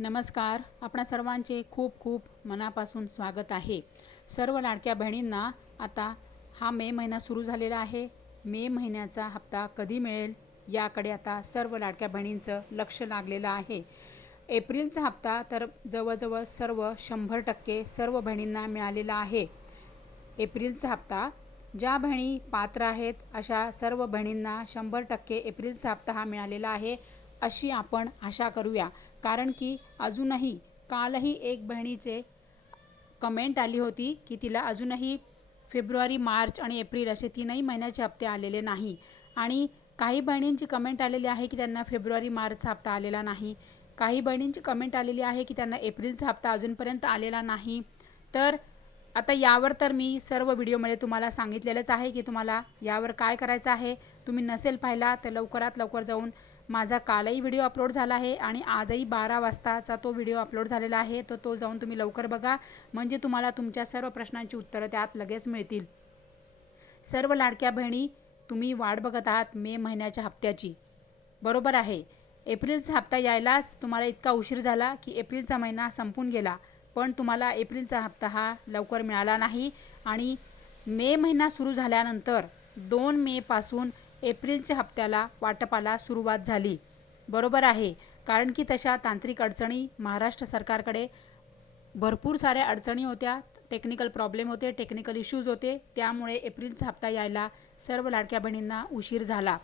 नमस्कार. आपणा सर्वांचे खूप खूप मनापासून स्वागत आहे. सर्व लाडक्या बहिणींना आता हा मे महिना सुरू झालेला आहे. मे महिन्याचा हप्ता कधी मिळेल याकडे आता सर्व लाडक्या बहिणींचं लक्ष लागलेलं आहे. एप्रिलचा हप्ता तर जवळजवळ सर्व शंभर टक्के सर्व बहिणींना मिळालेला आहे. एप्रिलचा हप्ता ज्या बहिणी पात्र आहेत अशा सर्व बहिणींना शंभर टक्के एप्रिलचा हप्ता हा मिळालेला आहे अशी आपण आशा करूया. कारण की अजूनही कालही एक बहिणीचे कमेंट आली होती की तिला अजूनही फेब्रुवारी मार्च आणि एप्रिल असे तीनही महिन्याचे हप्ते आलेले नाही. आणि काही बहिणींची कमेंट आलेली आहे की त्यांना फेब्रुवारी मार्चचा हप्ता आलेला नाही. काही बहिणींची कमेंट आलेली आहे की त्यांना एप्रिलचा हप्ता अजूनपर्यंत आलेला नाही. तर आता यावर तर मी सर्व व्हिडिओमध्ये तुम्हाला सांगितलेलंच आहे की तुम्हाला यावर काय करायचं आहे. तुम्ही नसेल पाहिला तर लवकरात लवकर जाऊन माझा कालही व्हिडिओ अपलोड झाला आहे आणि आजही बारा वाजताचा तो व्हिडिओ अपलोड झालेला आहे. तर तो जाऊन तुम्ही लवकर बघा. म्हणजे तुम्हाला तुमच्या सर्व प्रश्नांची उत्तरं त्यात लगेच मिळतील. सर्व लाडक्या बहिणी तुम्ही वाट बघत आहात मे महिन्याच्या हप्त्याची. बरोबर आहे. एप्रिलचा हप्ता यायलाच तुम्हाला इतका उशीर झाला की एप्रिलचा महिना संपून गेला. पण तुम्हाला एप्रिलचा हप्ता हा लवकर मिळाला नाही. आणि मे महिना सुरू झाल्यानंतर दोन मेपासून एप्रिलच्या हप्त्याला वाटपाला सुरुवात झाली. बरोबर आहे कारण की तशा तांत्रिक अडचणी महाराष्ट्र सरकारकडे भरपूर साऱ्या अडचणी होत्या. टेक्निकल प्रॉब्लेम होते टेक्निकल इश्यूज होते. त्यामुळे एप्रिलचा हप्ता यायला सर्व लाडक्या बहिणींना उशीर झाला.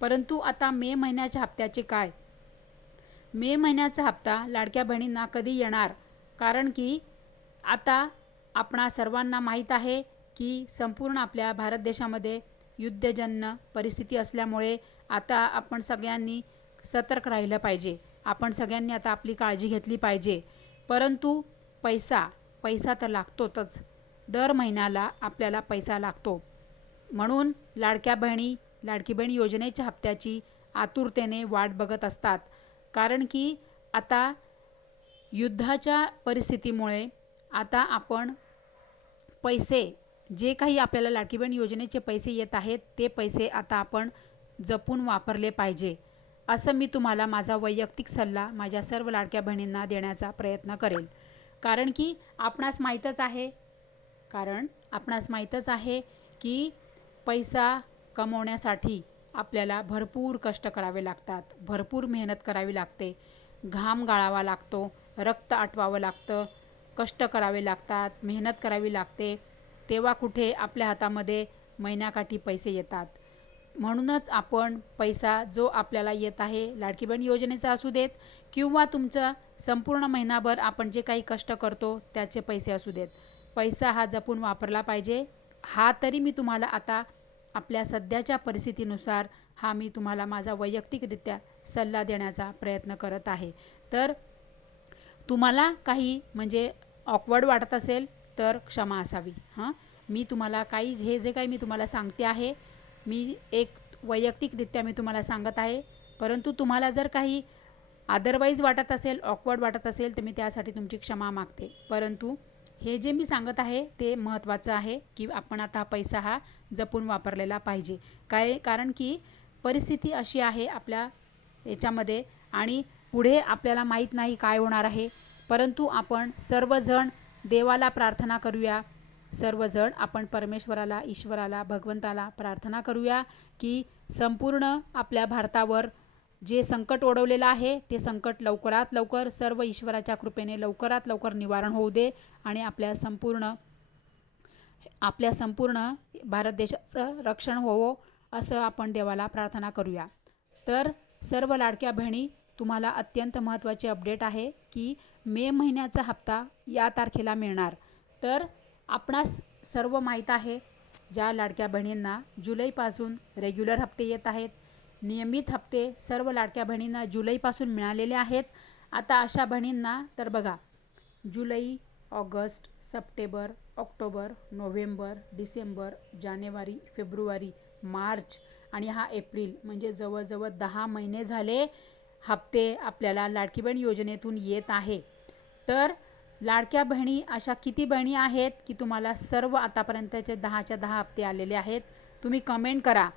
परंतु आता मे महिन्याच्या हप्त्याचे काय? मे महिन्याचा हप्ता लाडक्या बहिणींना कधी येणार? कारण की आता आपणा सर्वांना माहीत आहे की संपूर्ण आपल्या भारत देशामध्ये युद्धजन्य परिस्थिती असल्यामुळे आता आपण सगळ्यांनी सतर्क राहिलं पाहिजे. आपण सगळ्यांनी आता आपली काळजी घेतली पाहिजे. परंतु पैसा पैसा तर लागतोच दर महिन्याला आपल्याला पैसा लागतो. म्हणून लाडक्या बहिणी लाडकी बहीण योजनेच्या हप्त्याची आतुरतेने वाट बघत असतात. कारण की आता युद्धाच्या परिस्थितीमुळे आता आपण पैसे जे काही आपल्याला लाडकी बहीण योजनेचे पैसे येत आहेत ते पैसे आता आपण जपून वापरले पाहिजे. असं मी तुम्हाला माझा वैयक्तिक सल्ला माझ्या सर्व लाडक्या बहिणींना देण्याचा प्रयत्न करेल. कारण की आपणास माहीतच आहे कारण आपणास माहीतच आहे की पैसा कमवण्यासाठी आपल्याला भरपूर कष्ट करावे लागतात भरपूर मेहनत करावी लागते. घाम गाळावा लागतो रक्त आटवावं लागतं कष्ट करावे लागतात मेहनत करावी लागते. तेव्हा कुठे आपल्या हातामध्ये महिन्याकाठी पैसे येतात. म्हणूनच आपण पैसा जो आपल्याला येत आहे लाडकी बहीण योजनेचा असू देत किंवा तुमचा संपूर्ण महिनाभर आपण जे काही कष्ट करतो त्याचे पैसे असू देत. पैसा हा जपून वापरला पाहिजे. हा तरी मी तुम्हाला आता आपल्या सध्याच्या परिस्थितीनुसार हा मी तुम्हाला माझा वैयक्तिकरित्या सल्ला देण्याचा प्रयत्न करत आहे. तर तुम्हाला काही म्हणजे ऑकवर्ड वाटत असेल तर क्षमा असावी. हां? मी तुम्हाला काही हे जे काही मी तुम्हाला सांगते आहे मी एक वैयक्तिकरित्या मी तुम्हाला सांगत आहे. परंतु तुम्हाला जर काही अदरवाईज वाटत असेल ऑकवर्ड वाटत असेल तर मी त्यासाठी तुमची क्षमा मागते. परंतु हे जे मी सांगत आहे ते महत्त्वाचं आहे की आपण आता हा पैसा हा जपून वापरलेला पाहिजे. काय कारण की परिस्थिती अशी आहे आपल्या याच्यामध्ये आणि पुढे आपल्याला माहीत नाही काय होणार आहे. परंतु आपण सर्वजण देवाला प्रार्थना करूया. सर्वजण आपण परमेश्वराला ईश्वराला भगवंताला प्रार्थना करूया की संपूर्ण आपल्या भारतावर जे संकट ओढवलेलं आहे ते संकट लवकरात लवकर सर्व ईश्वराच्या कृपेने लवकरात लवकर निवारण होऊ दे आणि आपल्या संपूर्ण आपल्या संपूर्ण भारत देशाचं रक्षण होवो असं आपण देवाला प्रार्थना करूया. तर सर्व लाडक्या बहिणी तुम्हाला अत्यंत महत्त्वाची अपडेट आहे की मे महिन्याचा हप्ता या तारखेला मिळणार. तर आपणास सर्व माहीत आहे ज्या लाडक्या बहिणींना जुलैपासून रेग्युलर हप्ते येत आहेत नियमित हप्ते सर्व लाडक्या बहिणींना जुलैपासून मिळालेले आहेत. आता अशा बहिणींना तर बघा जुलै August September October November December जानेवारी फेब्रुवारी मार्च आणि हा एप्रिल म्हणजे जवळजवळ दहा महिने झाले हप्ते आपल्याला लाडकी बहीण योजनेतून येत आहे. तर लाडक्या बहिणी अशा किती बहिणी आहेत की तुम्हाला सर्व आतापर्यंतचे दहाच्या दहा हप्ते आलेले आहेत? तुम्ही कमेंट करा.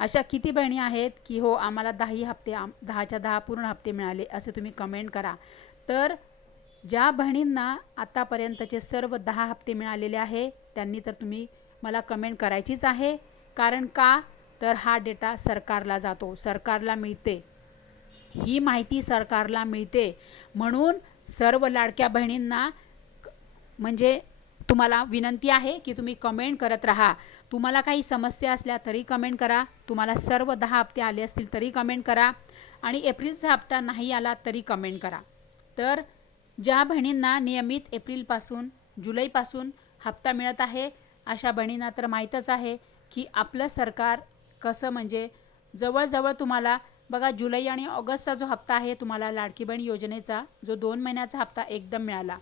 अशा किती बहिणी आहेत की हो आम्हाला दहाही हप्ते आम दहाच्या दहा पूर्ण हप्ते मिळाले असे तुम्ही कमेंट करा. तर ज्या बहिणींना आतापर्यंतचे सर्व दहा हप्ते मिळालेले आहे त्यांनी तर तुम्ही मला कमेंट करायचीच आहे. कारण का? तर हा डेटा सरकारला जातो. सरकारला मिळते. ही माहिती सरकारला मिळते. म्हणून सर्व लाडक्या बहिणींना म्हणजे तुम्हाला विनंती आहे की तुम्ही कमेंट करत राहा. तुम्हाला काही समस्या असल्या तरी कमेंट करा. तुम्हाला सर्व दहा हप्ते आले असतील तरी कमेंट करा. आणि एप्रिलचा हप्ता नाही आला तरी कमेंट करा. तर ज्या बहिणींना नियमित एप्रिलपासून जुलैपासून हप्ता मिळत आहे अशा बहिणींना तर माहीतच आहे की आपलं सरकार कसं म्हणजे जवळजवळ तुम्हाला बघा जुलै आणि ऑगस्टचा जो हप्ता आहे तुम्हाला लाडकी बहीण योजनेचा जो दोन महिन्याचा हप्ता एकदम मिळाला.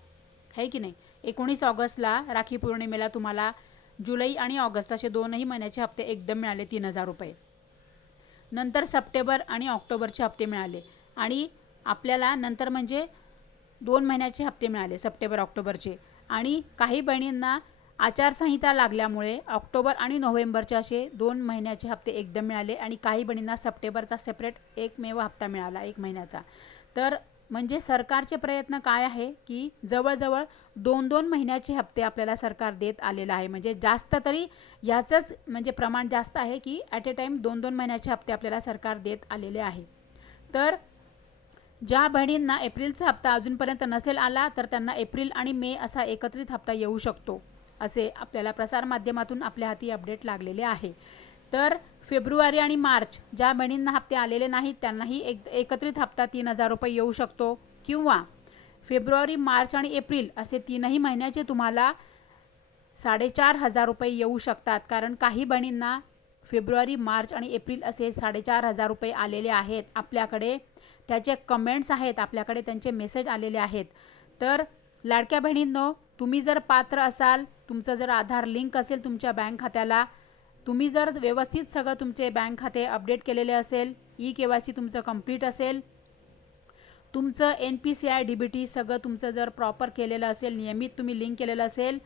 आहे की नाही? एकोणीस ऑगस्टला राखी पौर्णिमेला तुम्हाला जुलै आणि ऑगस्ट असे दोनही महिन्याचे हप्ते एकदम मिळाले तीन हजार रुपये. नंतर सप्टेंबर आणि ऑक्टोबरचे हप्ते मिळाले. आणि आपल्याला नंतर म्हणजे दोन महिन्याचे हप्ते मिळाले सप्टेंबर ऑक्टोबरचे. आणि काही बहिणींना आचारसंहिता लागल्यामुळे ऑक्टोबर आणि नोव्हेंबरचे असे दोन महिन्याचे हप्ते एकदम मिळाले आणि काही बहिणींना सप्टेंबरचा सेपरेट एकमेव हप्ता मिळाला एक महिन्याचा. तर म्हणजे सरकारचे प्रयत्न काय आहे की जवळजवळ दोन दोन महिन्याचे हप्ते आपल्याला सरकार देत आलेलं आहे. म्हणजे जास्त तरी ह्याचंच म्हणजे प्रमाण जास्त आहे की ॲट ए टाईम दोन दोन महिन्याचे हप्ते आपल्याला सरकार देत आलेले आहे. तर ज्या बहिणींना एप्रिलचा हप्ता अजूनपर्यंत नसेल आला तर त्यांना एप्रिल आणि मे असा एकत्रित हप्ता येऊ शकतो. असे आपल्याला प्रसारमाध्यमातून आपल्या हाती अपडेट लागलेले आहे. तर फेब्रुवारी आणि मार्च ज्या बहिणींना हप्ते आलेले नाहीत त्यांनाही एक एकत्रित हप्ता तीन हजार रुपये येऊ शकतो. किंवा फेब्रुवारी मार्च आणि एप्रिल असे तीनही महिन्याचे तुम्हाला साडेचार हजार रुपये येऊ शकतात. कारण काही बहिणींना फेब्रुवारी मार्च आणि एप्रिल असे साडेचार हजार रुपये आलेले आहेत. आपल्याकडे त्याचे कमेंट्स आहेत आपल्याकडे त्यांचे मेसेज आलेले आहेत. तर लाडक्या बहिणींनो तुम्ही जर पात्र असाल तुमचं जर आधार लिंक असेल तुमच्या बँक खात्याला तुम्ही जर व्यवस्थित सगळं तुमचे बँक खाते अपडेट केलेले असेल ई के वाय सी तुमचं कंप्लीट असेल तुमचं N P C I D B T सगळं तुमचं जर प्रॉपर केलेलं असेल नियमित तुम्ही लिंक केलेलं असेल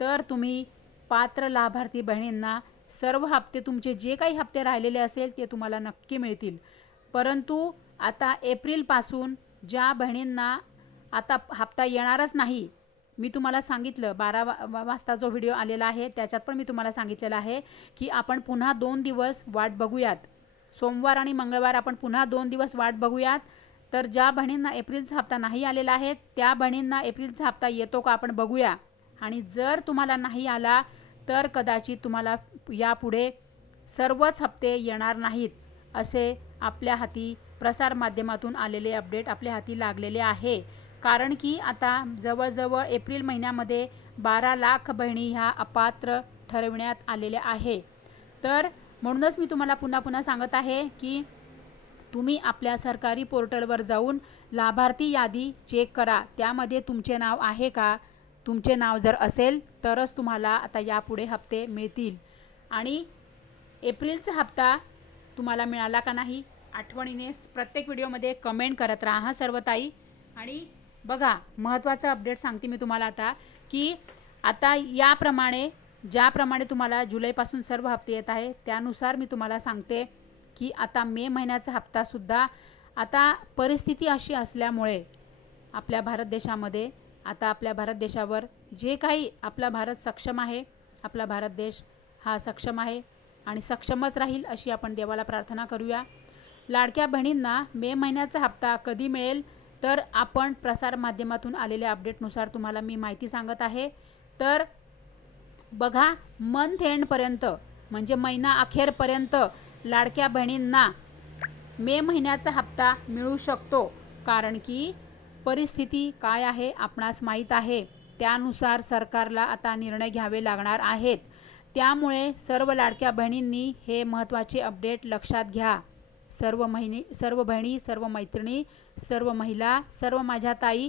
तर तुम्ही पात्र लाभार्थी बहिणींना सर्व हप्ते तुमचे जे काही हप्ते राहिलेले असेल ते तुम्हाला नक्की मिळतील. परंतु आता एप्रिलपासून ज्या बहिणींना आता हप्ता येणारच नाही मी तुम्हाला सांगितलं बारा वा वाजता जो व्हिडिओ आलेला आहे त्याच्यात पण मी तुम्हाला सांगितलेलं आहे की आपण पुन्हा दोन दिवस वाट बघूयात. सोमवार आणि मंगळवार आपण पुन्हा दोन दिवस वाट बघूयात. तर ज्या बहिणींना एप्रिलचा हप्ता नाही आलेला आहे त्या बहिणींना एप्रिलचा हप्ता येतो का आपण बघूया. आणि जर तुम्हाला नाही आला तर कदाचित तुम्हाला यापुढे सर्वच हप्ते येणार नाहीत असे आपल्या हाती प्रसारमाध्यमातून आलेले अपडेट आपल्या हाती लागलेले आहे. कारण की आता जवळजवळ एप्रिल महिन्यामध्ये बारा लाख बहिणी ह्या अपात्र ठरविण्यात आलेल्या आहे. तर म्हणूनच मी तुम्हाला पुन्हा पुन्हा सांगत आहे की तुम्ही आपल्या सरकारी पोर्टलवर जाऊन लाभार्थी यादी चेक करा. त्यामध्ये तुमचे नाव आहे का? तुमचे नाव जर असेल तरच तुम्हाला आता यापुढे हप्ते मिळतील. आणि एप्रिलचा हप्ता तुम्हाला मिळाला का नाही? आठवणीने प्रत्येक व्हिडिओमध्ये कमेंट करत राहा सर्व ताई. आणि बघा महत्त्वाचं अपडेट सांगते मी तुम्हाला आता की आता याप्रमाणे ज्याप्रमाणे तुम्हाला जुलैपासून सर्व हप्ते येत आहे त्यानुसार मी तुम्हाला सांगते की आता मे महिन्याचा हप्तासुद्धा आता परिस्थिती अशी असल्यामुळे आपल्या भारत देशामध्ये आता आपल्या भारत देशावर जे काही आपला भारत सक्षम आहे आपला भारत देश हा सक्षम आहे आणि सक्षमच राहील अशी आपण देवाला प्रार्थना करूया. लाडक्या बहिणींना मे महिन्याचा हप्ता कधी मिळेल तर आपण प्रसारमाध्यमातून आलेल्या अपडेटनुसार तुम्हाला मी माहिती सांगत आहे. तर बघा मंथ एंडपर्यंत म्हणजे महिना अखेरपर्यंत लाडक्या बहिणींना मे महिन्याचा हप्ता मिळू शकतो. कारण की परिस्थिती काय आहे आपणास माहीत आहे. त्यानुसार सरकारला आता निर्णय घ्यावे लागणार आहेत. त्यामुळे सर्व लाडक्या बहिणींनी हे महत्त्वाचे अपडेट लक्षात घ्या. सर्व महिनी सर्व बहिणी सर्व मैत्रिणी सर्व महिला सर्व माझ्या ताई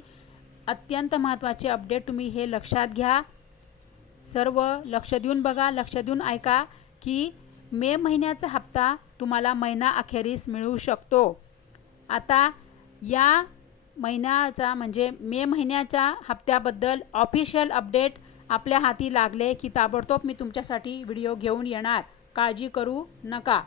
अत्यंत महत्त्वाचे अपडेट तुम्ही हे लक्षात घ्या. सर्व लक्ष देऊन बघा लक्ष देऊन ऐका की मे महिन्याचा हप्ता तुम्हाला महिना अखेरीस मिळू शकतो. आता या महिन्याचा म्हणजे मे महिन्याच्या हप्त्याबद्दल ऑफिशियल अपडेट आपल्या हाती लागले की ताबडतोब मी तुमच्यासाठी व्हिडिओ घेऊन येणार. काळजी करू नका.